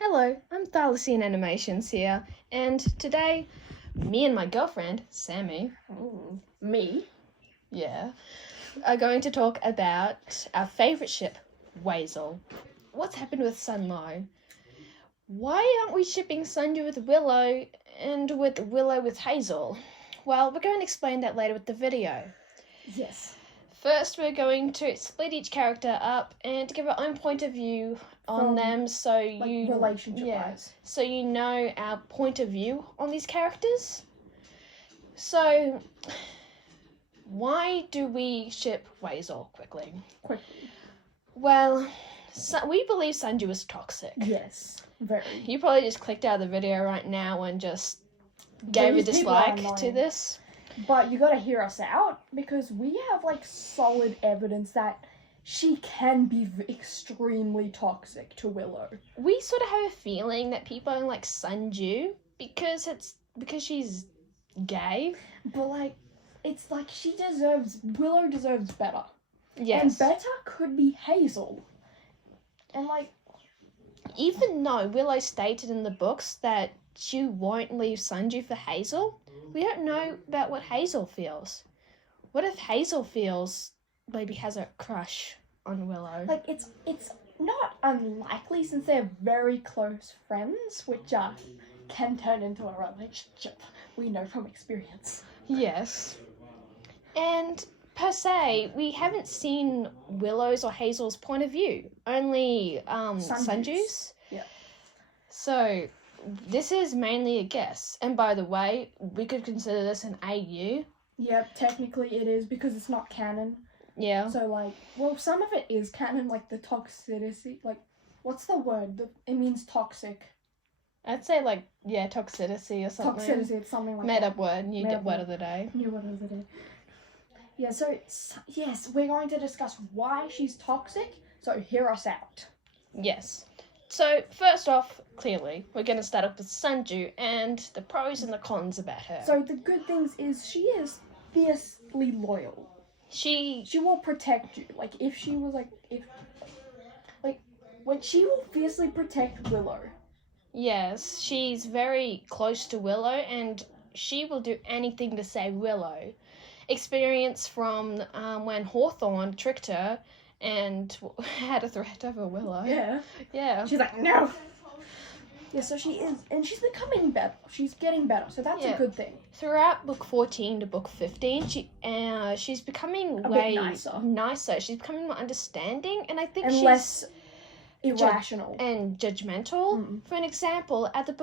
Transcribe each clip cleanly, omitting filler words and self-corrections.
Hello, I'm Thylacine Animations here, and today, me and my girlfriend, Sammi, are going to talk about our favourite ship, Hazel. What's happened with Sunlow? Why aren't we shipping Sundew with Willow and with Willow with Hazel? Well, we're going to explain that later with the video. Yes. First, we're going to split each character up and give our own point of view on them, so relationship-wise. So you know our point of view on these characters. So, why do we ship Hazel quickly? Well, we believe Sundew is toxic. Yes, very. You probably just clicked out of the video right now and just gave a dislike to this. But you gotta hear us out, because we have, solid evidence that she can be extremely toxic to Willow. We sort of have a feeling that people don't like Sundew because she's gay. But, Willow deserves better. Yes. And better could be Hazel. And, even though Willow stated in the books that she won't leave Sundew for Hazel, we don't know about what Hazel feels. What if Hazel maybe has a crush on Willow? It's not unlikely, since they're very close friends, which can turn into a relationship. We know from experience. Yes. And per se, we haven't seen Willow's or Hazel's point of view. Only Sundew's. Yeah. So this is mainly a guess. And by the way, we could consider this an AU. Yeah, technically it is, because it's not canon. Yeah. So, some of it is canon, the toxicity, what's the word? It means toxic. I'd say, toxicity or something. Toxicity, it's something like Made that. up word, new word of the day. New word of the day. Yeah, so, yes, we're going to discuss why she's toxic, so hear us out. Yes. So, first off, clearly, we're going to start off with Sundew and the pros and the cons about her. So, the good things is she is fiercely loyal. She will protect you. If she was, when she will fiercely protect Willow. Yes, she's very close to Willow, and she will do anything to save Willow. Experience from when Hawthorne tricked her and had a threat over Willow. Yeah. Yeah. She's like, no! Yeah, so she is, and she's becoming better. She's getting better, so that's a good thing. Throughout book 14 to book 15, she's becoming way nicer. She's becoming more understanding, and I think she's less irrational and judgmental. Mm. For an example, at the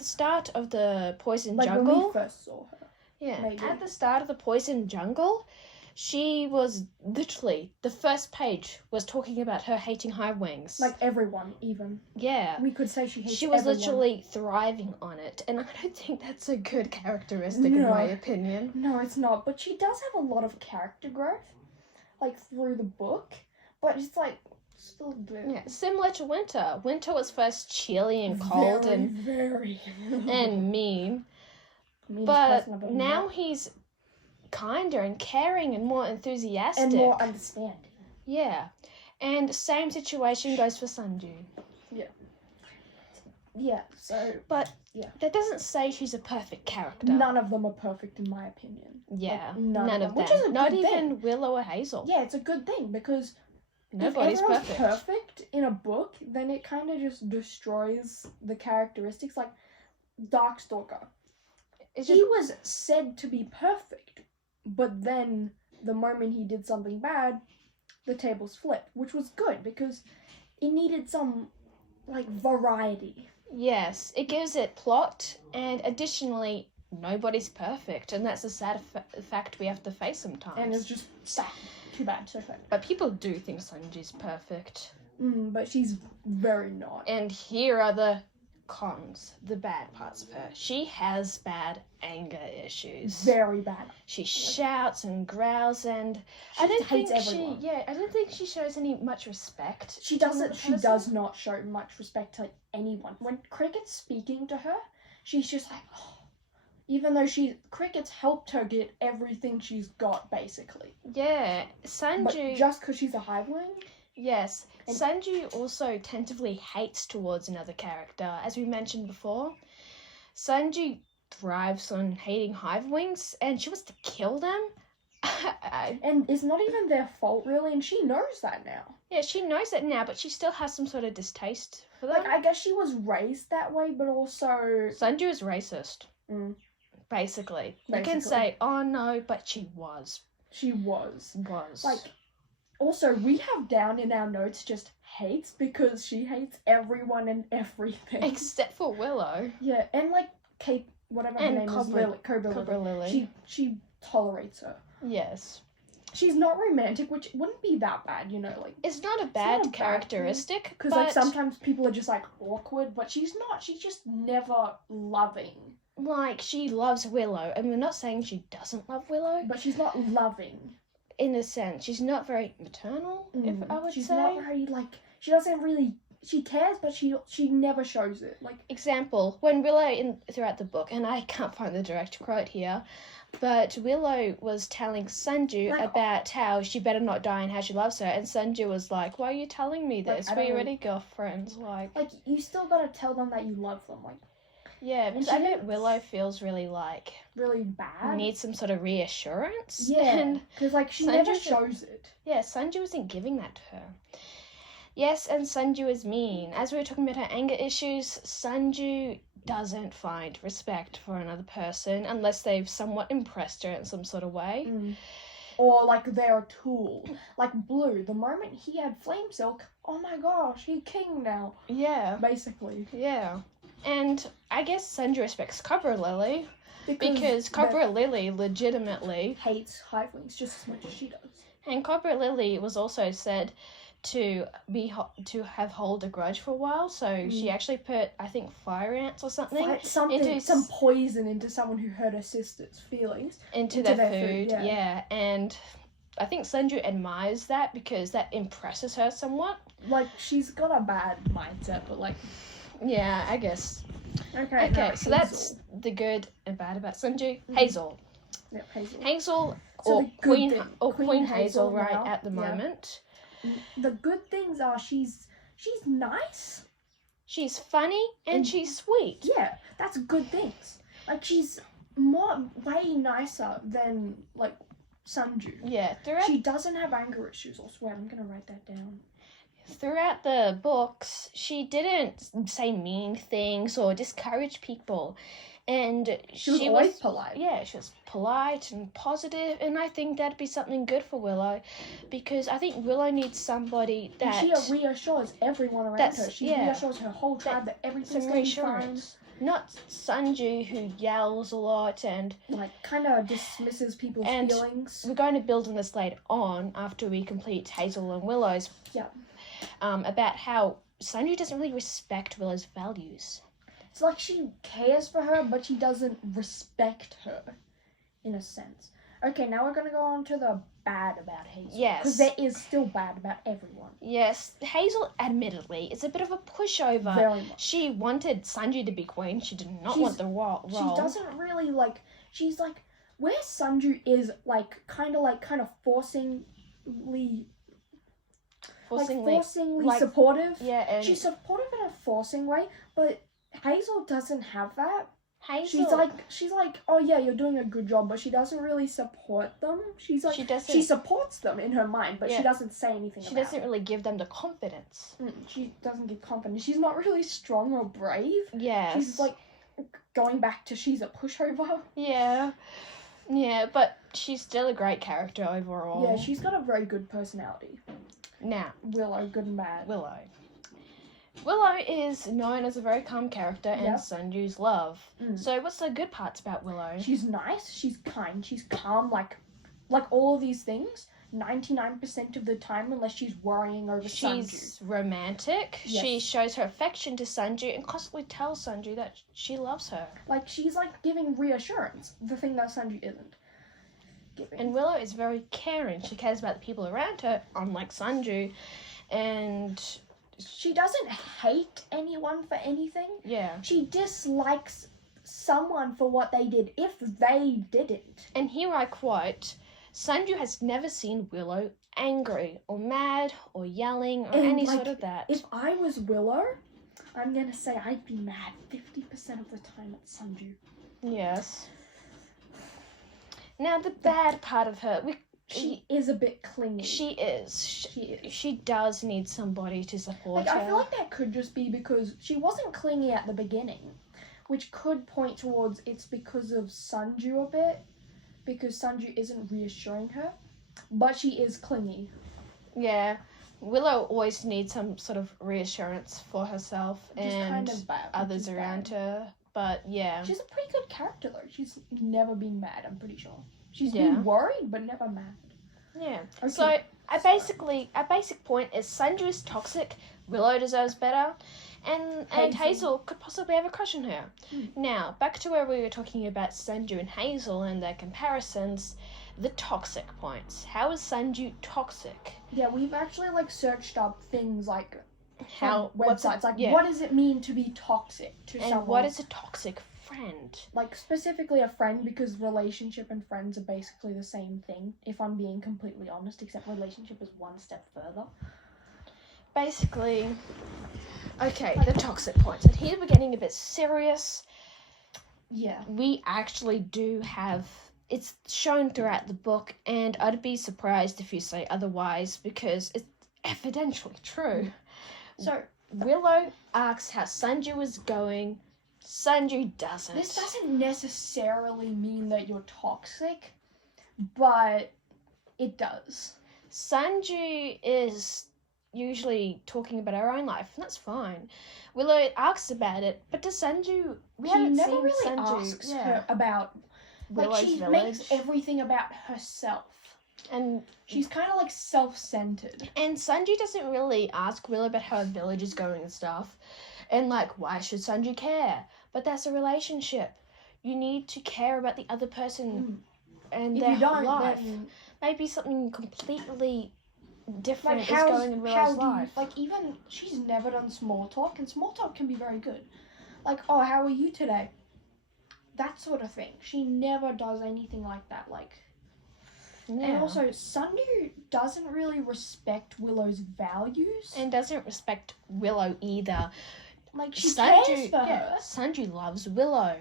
start of the Poison Jungle, when we first saw her. Yeah, maybe. At the start of the Poison Jungle, she was literally, the first page was talking about her hating Hive Wings. Everyone, even. Yeah. We could say she hates She was everyone. Literally thriving on it, and I don't think that's a good characteristic in my opinion. No, it's not, but she does have a lot of character growth, through the book, but it's, still a bit... Yeah, similar to Winter. Winter was first chilly and cold very and mean, but now he's kinder and caring and more enthusiastic. And more understanding. Yeah. And same situation goes for Sundew. Yeah. Yeah, so... But that doesn't say she's a perfect character. None of them are perfect, in my opinion. Yeah, none of them. Which is not even Willow or Hazel. Yeah, it's a good thing, because nobody's if everyone's perfect in a book, then it kind of just destroys the characteristics. Like Darkstalker. He was said to be perfect, but then the moment he did something bad, the tables flipped, which was good, because it needed some, variety. Yes, it gives it plot, and additionally, nobody's perfect, and that's a sad fact we have to face sometimes. And it's just sad. Too bad, so sad. But people do think Sundew's perfect. But she's very not. And here are the cons, the bad parts of her. She has bad anger issues. Very bad. She shouts and growls, and I don't think she shows much respect. She doesn't. She does not show much respect to anyone. When Cricket's speaking to her, she's just like, oh. Even though Cricket's helped her get everything she's got, basically. Yeah, Sundew. But just because she's a Hive Wing? Yes, Sundew also tentatively hates towards another character. As we mentioned before, Sundew thrives on hating Hive Wings, and she wants to kill them. And it's not even their fault, really, and she knows that now. Yeah, she knows that now, but she still has some sort of distaste for them. Like, I guess she was raised that way, but also... Sundew is racist. Basically. You can say, oh no, but she was. She was. Was. Like, also, we have down in our notes just hates, because she hates everyone and everything. Except for Willow. Yeah, and like Kate, whatever her name is, Cobra Lily. She tolerates her. Yes. She's not romantic, which wouldn't be that bad, you know, like... It's not a bad characteristic, because, like, sometimes people are just, like, awkward, but she's not. She's just never loving. Like, she loves Willow, and we're not saying she doesn't love Willow. But she's not loving. In a sense. She's not very maternal, if I would say. She's not very, like... She doesn't really... She cares, but she never shows it. Like, example, when Willow, throughout the book, and I can't find the direct quote here... But Willow was telling Sundew about how she better not die and how she loves her. And Sundew was like, why are you telling me this? We're already girlfriends. Like, you still gotta tell them that you love them. Like, yeah, because I bet Willow feels really, really bad. Needs some sort of reassurance. Yeah, because, like, she never shows it. Yeah, Sundew isn't giving that to her. Yes, and Sundew is mean. As we were talking about her anger issues, Sundew doesn't find respect for another person unless they've somewhat impressed her in some sort of way. Or, like, they're a tool. Like Blue, the moment he had Flame Silk, oh my gosh, he's king now. Yeah. Basically. Yeah. And I guess Sundew respects Cobra Lily because Cobra Lily legitimately hates Hive Wings just as much as she does. And Cobra Lily was also said to hold a grudge for a while, so she actually put, I think, fire ants or something some poison into someone who hurt her sister's feelings into their food. Yeah, and I think Sundew admires that because that impresses her somewhat. Like, she's got a bad mindset, but like, yeah, I guess. Okay, so that's the good and bad about Sundew. Hazel. Yeah, Hazel. Hazel, so or Queen Hazel right now, at the moment. The good things are she's nice. She's funny and she's sweet. Yeah, that's good things. Like, she's way nicer than, like, Sundew. Yeah. She doesn't have anger issues. I swear, I'm going to write that down. Throughout the books, she didn't say mean things or discourage people. And she was always polite. Yeah, she was polite and positive, and I think that'd be something good for Willow, because I think Willow needs somebody that... And she reassures everyone around her. She reassures her whole tribe that everything's going to be fine. Not Sundew, who yells a lot and... like, kind of dismisses people's feelings. We're going to build on this later on, after we complete Hazel and Willow's... Yeah. About how Sundew doesn't really respect Willow's values. It's like she cares for her, but she doesn't respect her, in a sense. Okay, now we're going to go on to the bad about Hazel. Yes. Because there is still bad about everyone. Yes. Hazel, admittedly, is a bit of a pushover. Very much. She wanted Sundew to be queen. She did not want the role. She doesn't really, like... She's, like... Where Sundew is, like, kind of forcingly supportive. Yeah, and she's supportive in a forcing way, but Hazel doesn't have that. Hazel, she's like, oh yeah, you're doing a good job, but she doesn't really support them. She's like, she supports them in her mind, but she doesn't say anything. She doesn't really give them the confidence. She doesn't give confidence. She's not really strong or brave. Yeah, she's like going back to she's a pushover. Yeah. Yeah, but she's still a great character overall. Yeah, she's got a very good personality. Now, Willow, good and bad. Willow is known as a very calm character and Sundew's love. So what's the good parts about Willow? She's nice, she's kind, she's calm, like all of these things. 99% of the time, unless she's worrying over Sundew. She's romantic. Yes. She shows her affection to Sundew and constantly tells Sundew that she loves her. Like, she's like giving reassurance, the thing that Sundew isn't giving. And Willow is very caring. She cares about the people around her, unlike Sundew. And she doesn't hate anyone for anything. Yeah. She dislikes someone for what they did, if they didn't. And here I quote, Sundew has never seen Willow angry or mad or yelling or And, any like, sort of that. If I was Willow, I'm gonna say I'd be mad 50% of the time at Sundew. Yes. Now the bad part of her, she is a bit clingy. She is. She does need somebody to support her. I feel like that could just be because she wasn't clingy at the beginning, which could point towards it's because of Sundew a bit, because Sundew isn't reassuring her, but she is clingy. Yeah. Willow always needs some sort of reassurance for herself and kind of bad, others around her. But yeah. She's a pretty good character though. She's never been mad, I'm pretty sure. She's been worried but never mad. Yeah. Okay. So our basic point is Sundew is toxic, Willow deserves better, and Hazel could possibly have a crush on her. Now, back to where we were talking about Sundew and Hazel and their comparisons. The toxic points. How is Sundew toxic? Yeah, we've actually searched up things like how websites what does it mean to be toxic to someone? And what is a toxic friend? Specifically a friend, because relationship and friends are basically the same thing, if I'm being completely honest, except relationship is one step further. Basically, okay, the toxic points. And here we're getting a bit serious. Yeah. We actually do have... It's shown throughout the book, and I'd be surprised if you say otherwise, because it's evidently true. So, Willow asks how Sundew is going. Sundew doesn't. This doesn't necessarily mean that you're toxic, but it does. Sundew is usually talking about her own life, and that's fine. Willow asks about it, but does Sundew... She never really asks her about... Willow's she village. makes everything about herself. And she's kind of self-centered. And Sundew doesn't really ask Willow about how her village is going and stuff. And why should Sundew care? But that's a relationship. You need to care about the other person and their life. Then... Maybe something completely different is going in Willow's life. Even she's never done small talk, and small talk can be very good. Oh, how are you today? That sort of thing. She never does anything like that. And also, Sundew doesn't really respect Willow's values. And doesn't respect Willow either. She cares for her. Sundew loves Willow.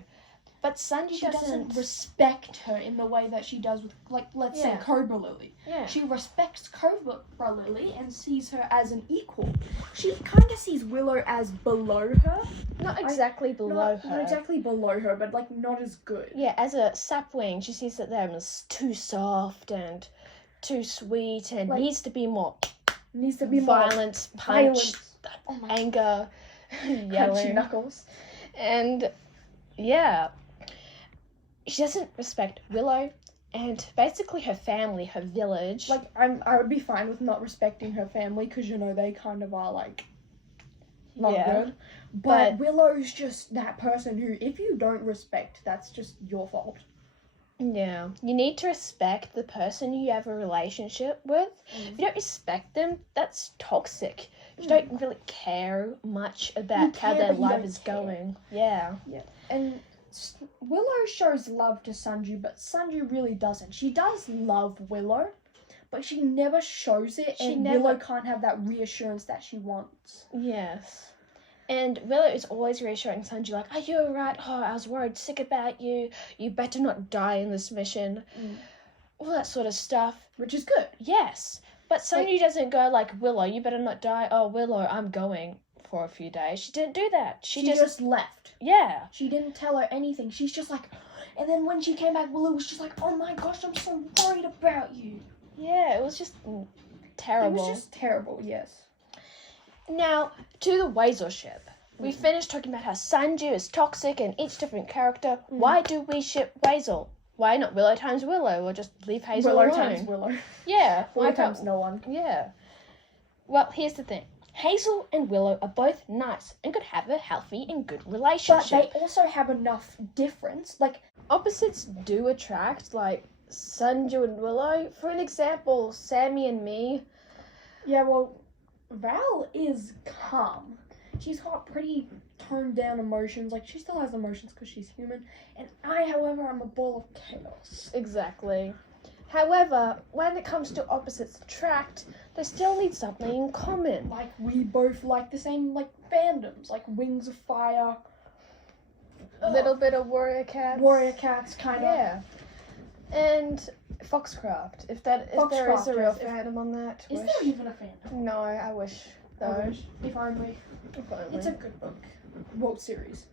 But Sundew doesn't respect her in the way that she does with, let's say, Cobra Lily. Yeah. She respects Cobra Lily and sees her as an equal. She kind of sees Willow as below her. Not exactly below her. Not exactly below her, but, not as good. Yeah, as a sapwing, she sees that them as too soft and too sweet and needs to be more violent, punch, anger, yelling. Knuckles. And, yeah... She doesn't respect Willow and basically her family, her village. I would be fine with not respecting her family because, they kind of are, not good. But Willow's just that person who, if you don't respect, that's just your fault. Yeah. You need to respect the person you have a relationship with. If you don't respect them, that's toxic. You don't really care much about how their life is going. Yeah. Yeah. And... Willow shows love to Sundew, but Sundew really doesn't. She does love Willow, but she never shows it, Willow can't have that reassurance that she wants. Yes. And Willow is always reassuring Sundew, are you alright? Oh, I was worried sick about you. You better not die in this mission. All that sort of stuff. Which is good. Yes. But Sundew doesn't go Willow, you better not die. Oh, Willow, I'm going for a few days. She didn't do that. She just left. Yeah. She didn't tell her anything. She's just and then when she came back, Willow was just oh my gosh, I'm so worried about you. Yeah, it was just terrible. It was just terrible, yes. Now, to the Hazel ship. We finished talking about how Sundew is toxic and each different character. Why do we ship Hazel? Why not Willow times Willow, or just leave Hazel alone? Willow times Willow. Yeah. Willow times no one. Yeah. Well, here's the thing. Hazel and Willow are both nice and could have a healthy and good relationship. But they also have enough difference. Opposites do attract, Sundew and Willow. For an example, Sammi and me. Yeah, well, Val is calm. She's got pretty toned down emotions. She still has emotions because she's human. And I, however, am a ball of chaos. Exactly. However, when it comes to opposites attract, they still need something in common. Like, we both like the same, like, fandoms, like Wings of Fire. A little bit of Warrior Cats, kind of. Yeah. And Foxcraft, if there is a real fandom on that. Is there even a fandom? No, I wish, though. I wish. If only. It's a good book. Well, series.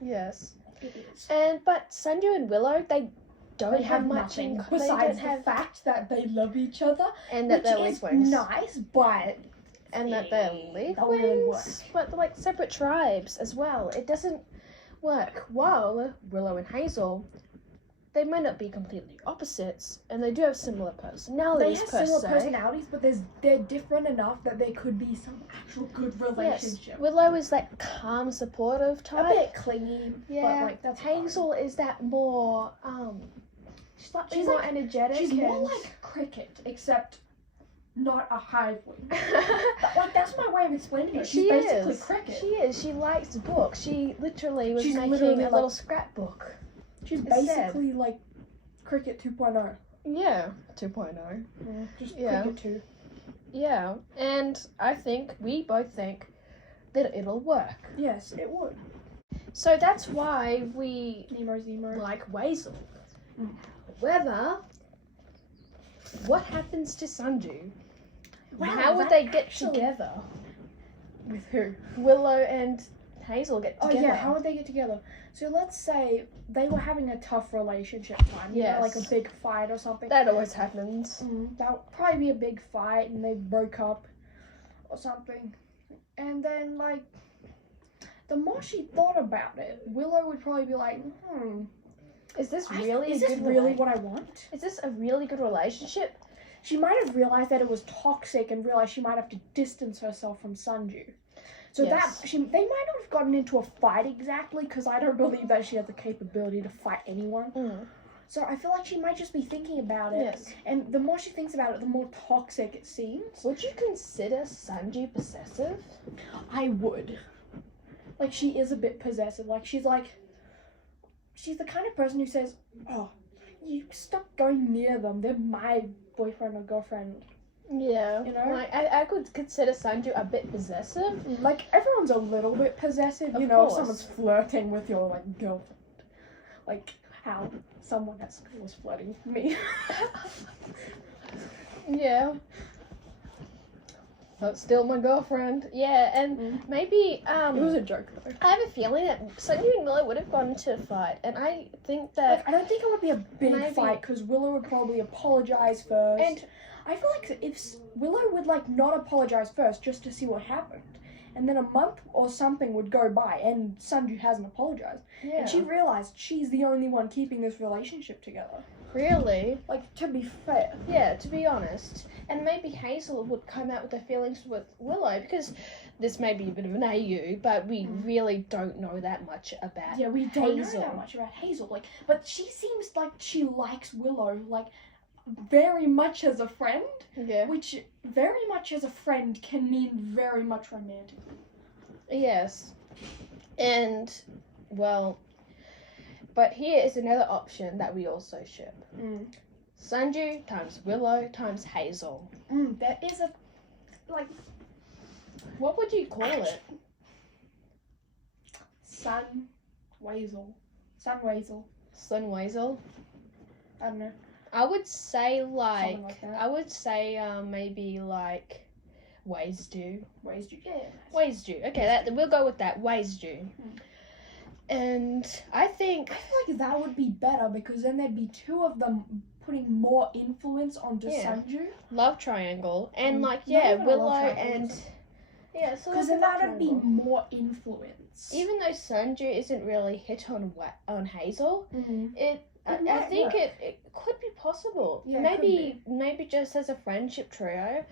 Yes. It is. But Sundew and Willow, they don't have much nothing in besides the fact that they love each other, and that they're Leafwings. Nice, but and that they're Leafwings, but they're like separate tribes as well. It doesn't work. While Willow and Hazel, they might not be completely opposites, and they do have similar personalities. They have similar personalities, but they're different enough that there could be some actual good relationship. Yes. Willow is that calm, supportive type. A bit clingy. Yeah. But like that's Hazel is that more she's more energetic. She's more like Cricket, except not a hiveling. Like that's my way of explaining it. She's basically Cricket. She is. She likes books. She literally was making a little scrapbook. She's basically like Cricket 2.0. Yeah, 2.0. Just Cricket 2. Yeah, and we both think that it'll work. Yes, it would. So that's why we Nemo. like Hazel. However, what happens to Sundew? Wow, how would they get together? With who? Willow and Hazel get together. Oh yeah, how would they get together? So let's say they were having a tough relationship time. You know, like a big fight or something. That always happens. That would probably be a big fight, and they broke up or something. And then, like, the more she thought about it, Willow would probably be like, Is this really what I want? Is this a really good relationship? She might have realized that it was toxic and realized she might have to distance herself from Sundew. So they might not have gotten into a fight exactly, because I don't believe that she has the capability to fight anyone. So I feel like she might just be thinking about it. Yes. And the more she thinks about it, the more toxic it seems. Would you consider Sundew possessive? I would. Like, she is a bit possessive. Like, she's the kind of person who says, "Oh, you stop going near them. They're my boyfriend or girlfriend." Yeah. You know? Like, I could consider Sundew a bit possessive. Like, everyone's a little bit possessive, Of you know, course. if someone's flirting with your, like, girlfriend. Like, how someone was flirting with me. Yeah. But still my girlfriend. Yeah, and maybe, it was a joke, though. I have a feeling that Sundew and Willow would have gone into a fight, and I think that... Like, I don't think it would be a big fight, because Willow would probably apologise first. And I feel like if Willow would, like, not apologise first just to see what happened, and then a month or something would go by, and Sundew hasn't apologised, and she realised she's the only one keeping this relationship together. Really? Like, to be fair. Yeah, to be honest. And maybe Hazel would come out with her feelings with Willow, because this may be a bit of an AU, but we really don't know that much about Hazel. Yeah, we don't know that much about Hazel. Like, but she seems like she likes Willow, like, very much as a friend. Yeah. Which, very much as a friend can mean very much romantic. Yes. And, well... But here is another option that we also ship. Sundew times Willow times Hazel. There is a, like... What would you call it? Sunweasel. Sunweasel? I don't know. I would say, like that. I would say, maybe, like, Waysdew. Waysdew, yeah. Waysdew. Okay, we'll go with that. Waysdew. And I feel like that would be better, because then there'd be two of them putting more influence onto Sundew. Love triangle. And Willow and... Yeah, so because then that would be more influence. Even though Sundew isn't really hit on Hazel, I think it could be possible. Yeah, maybe just as a friendship trio,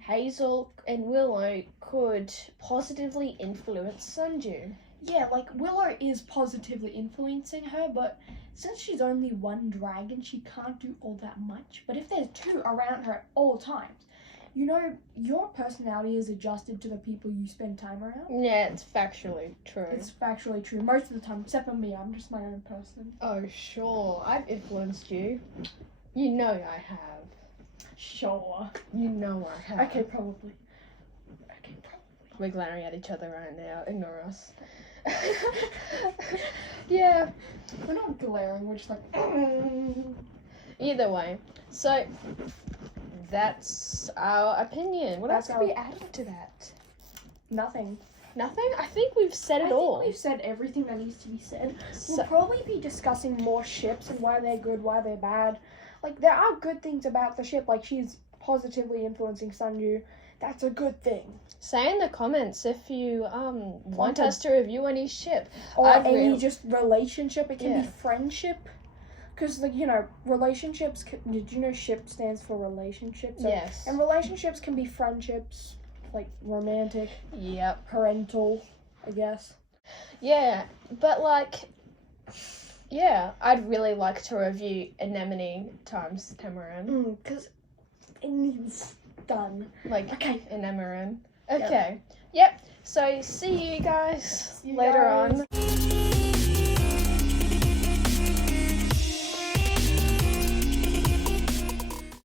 Hazel and Willow could positively influence Sundew. Yeah, like, Willow is positively influencing her, but since she's only one dragon, she can't do all that much. But if there's two around her at all times, you know, your personality is adjusted to the people you spend time around. Yeah, it's factually true. It's factually true. Most of the time, except for me, I'm just my own person. Oh, sure. I've influenced you. You know I have. Sure. You know I have. Okay, probably. We're glaring at each other right now. Ignore us. Yeah. We're not glaring, we're just like... Either way. So, that's our opinion. What else can we add to that? Nothing. Nothing? I think we've said it all. I think we've said everything that needs to be said. So, We'll probably be discussing more ships and why they're good, why they're bad. Like, there are good things about the ship. Like, she's positively influencing Sundew. That's a good thing. say in the comments if you want us to review any ship. Or any just relationship. It can be Yeah. friendship. Because, like, you know, relationships... Did you know SHIP stands for relationship? So, Yes. And relationships can be friendships. Like, romantic. Yep. Parental, I guess. Yeah, but like, yeah, I'd really like to review Anemone times Tamarin. Because it needs done. Like, Okay. Anemorin. Okay. Yep. So, see you guys later on.